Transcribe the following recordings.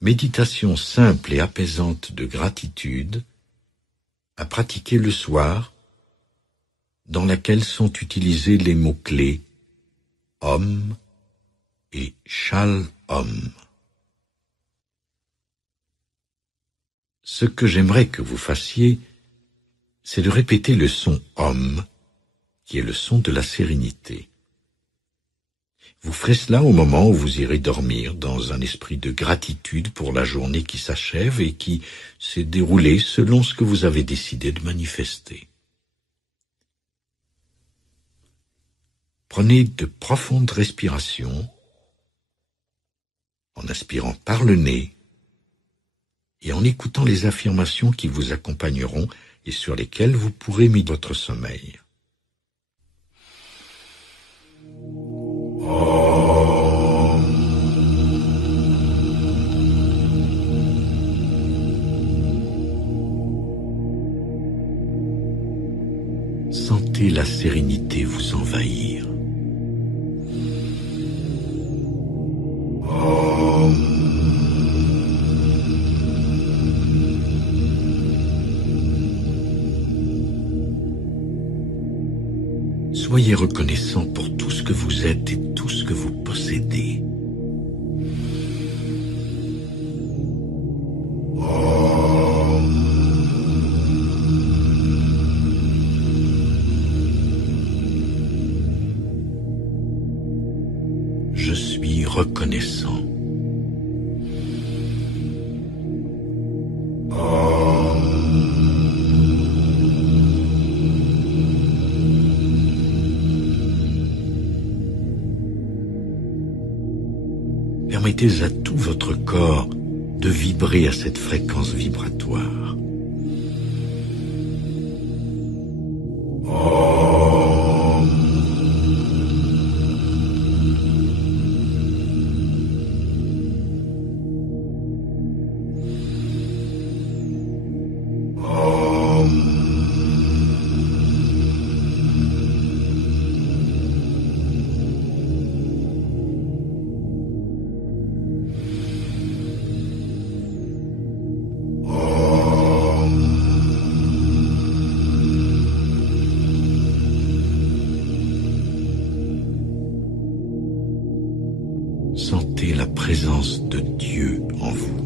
Méditation simple et apaisante de gratitude à pratiquer le soir, dans laquelle sont utilisés les mots-clés Om et Shalom. Ce que j'aimerais que vous fassiez, c'est de répéter le son Om, qui est le son de la sérénité. Vous ferez cela au moment où vous irez dormir, dans un esprit de gratitude pour la journée qui s'achève et qui s'est déroulée selon ce que vous avez décidé de manifester. Prenez de profondes respirations, en inspirant par le nez et en écoutant les affirmations qui vous accompagneront et sur lesquelles vous pourrez mettre votre sommeil. Sentez la sérénité vous envahir. Soyez reconnaissant pour tout ce que vous êtes et tout ce que vous possédez. Je suis reconnaissant. Permettez à tout votre corps de vibrer à cette fréquence vibratoire. Sentez la présence de Dieu en vous.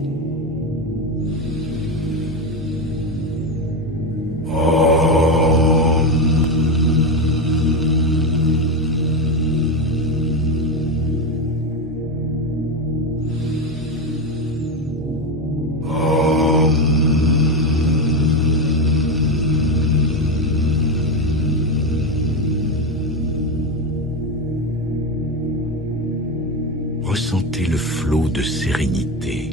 Ressentez le flot de sérénité.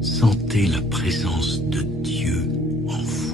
Sentez la présence de Dieu en vous.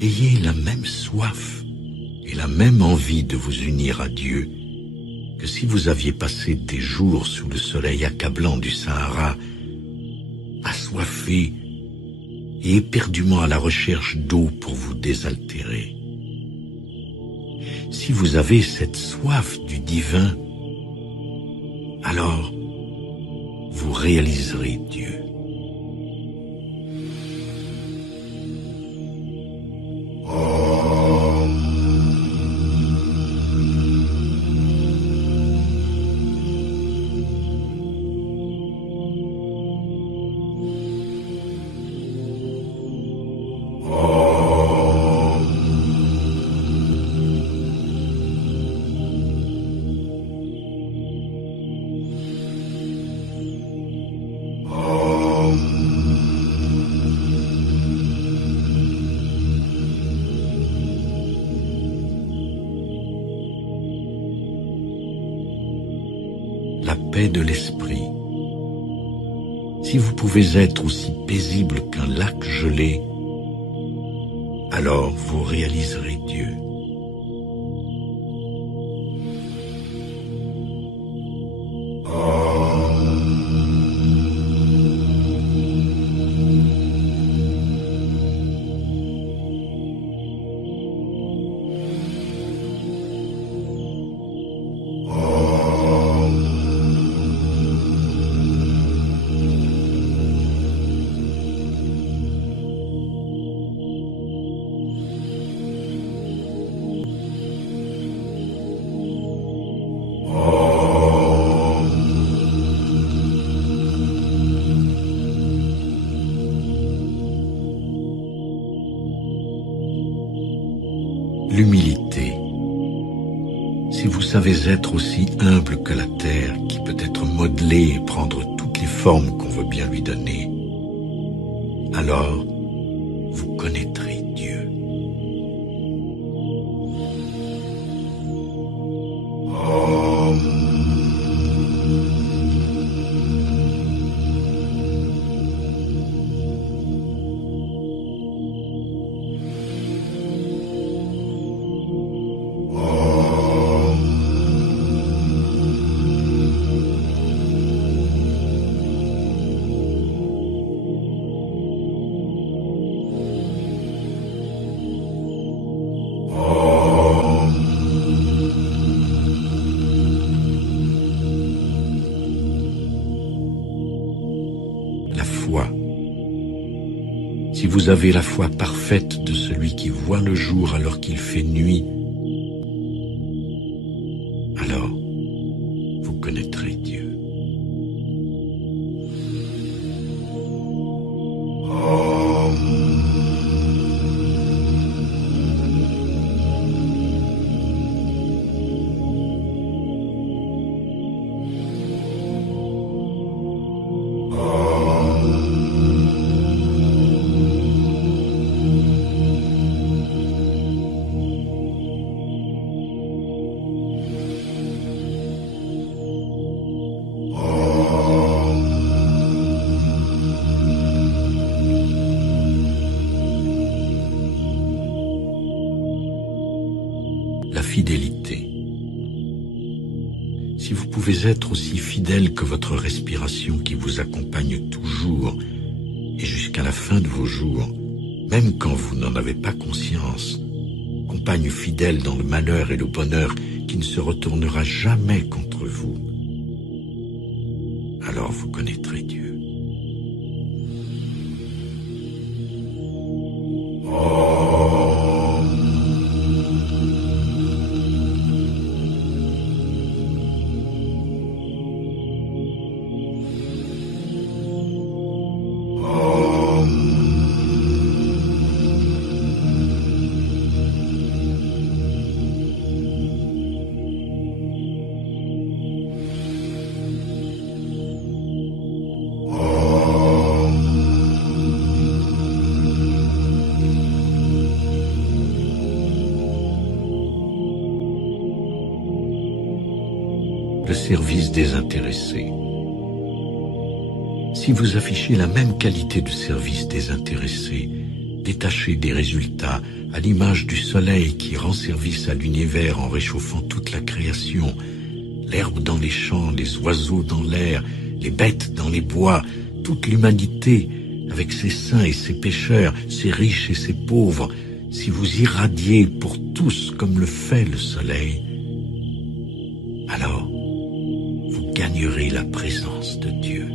ayez la même soif et la même envie de vous unir à Dieu que si vous aviez passé des jours sous le soleil accablant du Sahara, assoiffé et éperdument à la recherche d'eau pour vous désaltérer. Si vous avez cette soif du divin, alors vous réaliserez Dieu. La paix de l'esprit. Si vous pouvez être aussi paisible qu'un lac gelé, alors vous réaliserez Dieu. L'humilité. Si vous savez être aussi humble que la terre qui peut être modelée et prendre toutes les formes qu'on veut bien lui donner, alors vous connaîtrez Dieu. La foi. Si vous avez la foi parfaite de celui qui voit le jour alors qu'il fait nuit, alors vous connaîtrez Dieu. La fidélité. Si vous pouvez être aussi fidèle que votre respiration qui vous accompagne toujours et jusqu'à la fin de vos jours, même quand vous n'en avez pas conscience, compagne fidèle dans le malheur et le bonheur qui ne se retournera jamais contre vous, alors vous connaîtrez Dieu. Le service désintéressé. Si vous affichez la même qualité de service désintéressé détachés des résultats, à l'image du soleil qui rend service à l'univers en réchauffant toute la création, l'herbe dans les champs, les oiseaux dans l'air, les bêtes dans les bois, toute l'humanité, avec ses saints et ses pécheurs, ses riches et ses pauvres, si vous irradiez pour tous comme le fait le soleil, alors vous gagnerez la présence de Dieu.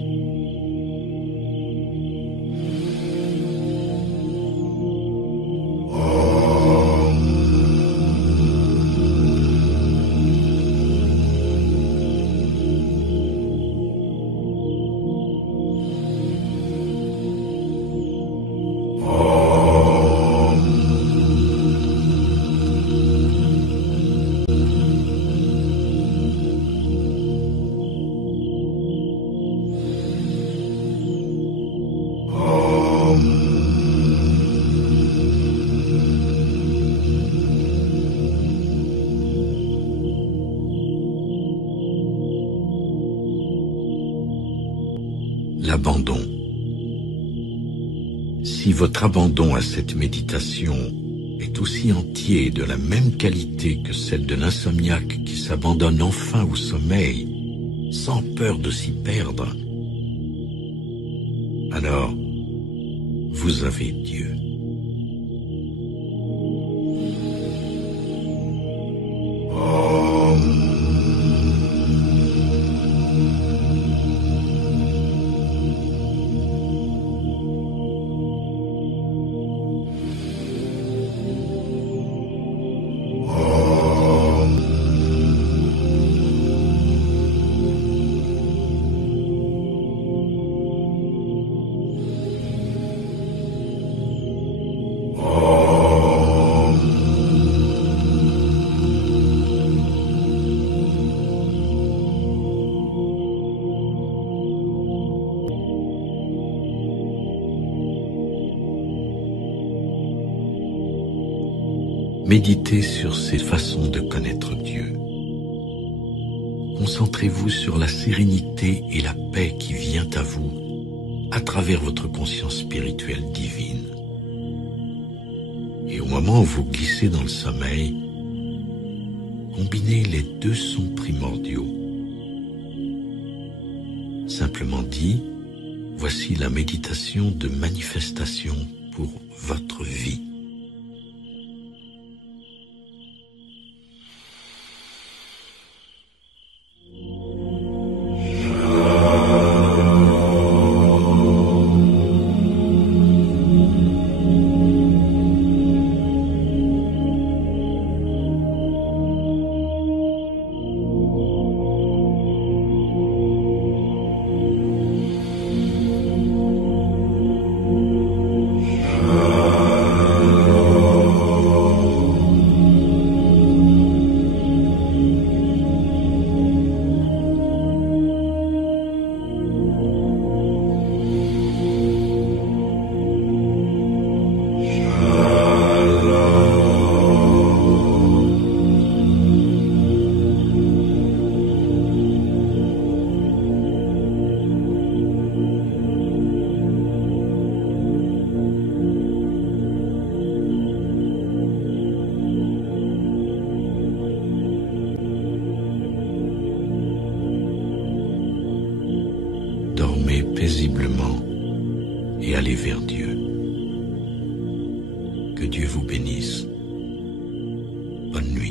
L'abandon. Si votre abandon à cette méditation est aussi entier et de la même qualité que celle de l'insomniaque qui s'abandonne enfin au sommeil, sans peur de s'y perdre, alors vous avez Dieu. Méditez sur ces façons de connaître Dieu. Concentrez-vous sur la sérénité et la paix qui vient à vous à travers votre conscience spirituelle divine. Et au moment où vous glissez dans le sommeil, combinez les deux sons primordiaux. Simplement dit, voici la méditation de manifestation pour votre vie. Dormez paisiblement et allez vers Dieu. Que Dieu vous bénisse. Bonne nuit.